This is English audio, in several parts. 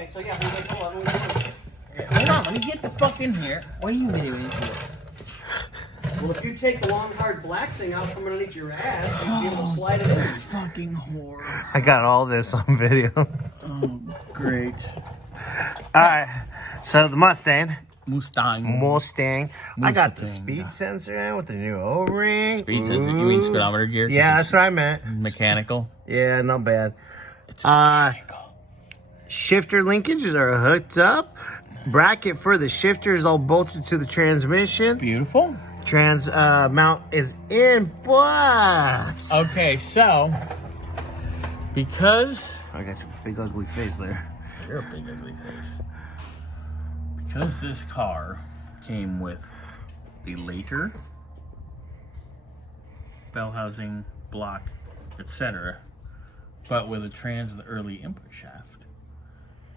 Okay, so yeah, we get hold on. Hold on, let me get the fuck in here. What are you videoing into it? Well, if you take the long, hard black thing out from underneath your ass, you'll be able to slide it in. Fucking horror. I got all this on video. Oh, great. Alright, so the Mustang. Mustang. I got the speed sensor in with the new O-ring. Speed sensor? You mean speedometer gear? Yeah, that's what I meant. Mechanical? Yeah, not bad. It's mechanical. Shifter linkages are hooked up. Bracket for the shifter is all bolted to the transmission. Beautiful. Trans mount is in butts. Okay, so because I got your big ugly face there. you're a big ugly face. Because this car came with the later Bellhousing block, etc., but with a trans with early input shaft.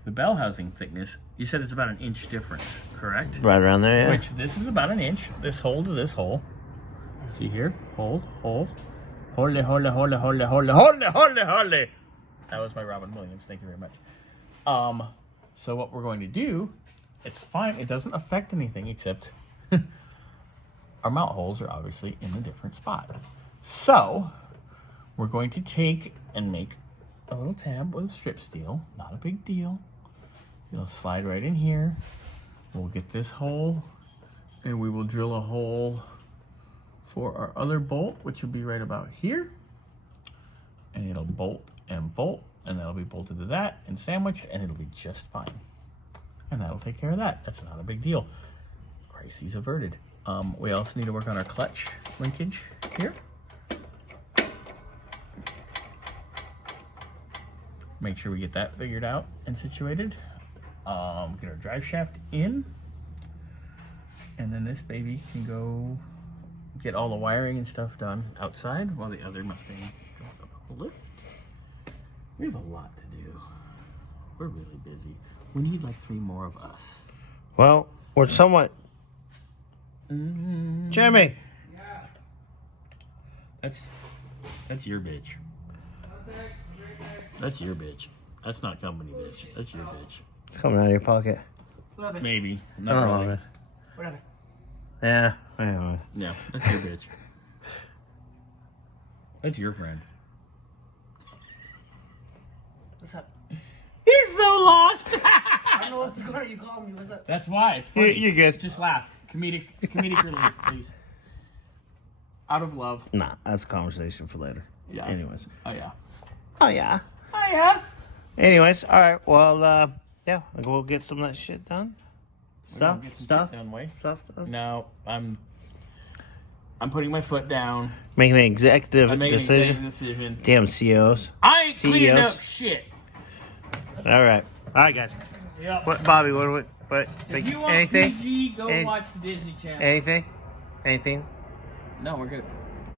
The Bellhousing thickness, you said it's about an inch difference, correct? Right around there, yeah. Which this is about an inch. This hole to this hole. See here? Hold. Hold it. That was my Robin Williams. Thank you very much. So what we're going to do, it's fine. It doesn't affect anything except our mount holes are obviously in a different spot. So we're going to take and make a little tab with a strip steel. Not a big deal. It'll slide right in here. We'll get this hole and we will drill a hole for our other bolt, which will be right about here. And it'll bolt, and that'll be bolted to that and sandwiched, and it'll be just fine. And that'll take care of that. That's not a big deal. Crises averted. We also need to work on our clutch linkage here. Make sure we get that figured out and situated. Get our drive shaft in. And then this baby can go get all the wiring and stuff done outside while the other Mustang goes up a lift. We have a lot to do. We're really busy. We need like 3 more of us. Well, we're somewhat... Jimmy! Yeah. That's your bitch. That's your bitch. That's not company bitch. That's your bitch. It's coming out of your pocket. Maybe. Not really. Whatever. Yeah, anyway. Yeah, that's your bitch. That's your friend. What's up? He's so lost. I don't know what's going on. You called me. What's up? That's why. It's funny. You're good. Just laugh. Comedic relief, please. Out of love. Nah, that's a conversation for later. Yeah. Anyways. Oh, yeah. Oh, yeah. Oh, yeah. Anyways, all right. Well, yeah, we'll get some of that shit done. Get some shit done, Wade. Stuff. No, I'm putting my foot down. Making an executive I'm making decision. an executive decision. Damn CEOs. I ain't cleaning CEOs. up shit. All right, guys. Yep. What, Bobby? What? If you want anything? PG, go Any- watch the Disney Channel. Anything? No, we're good.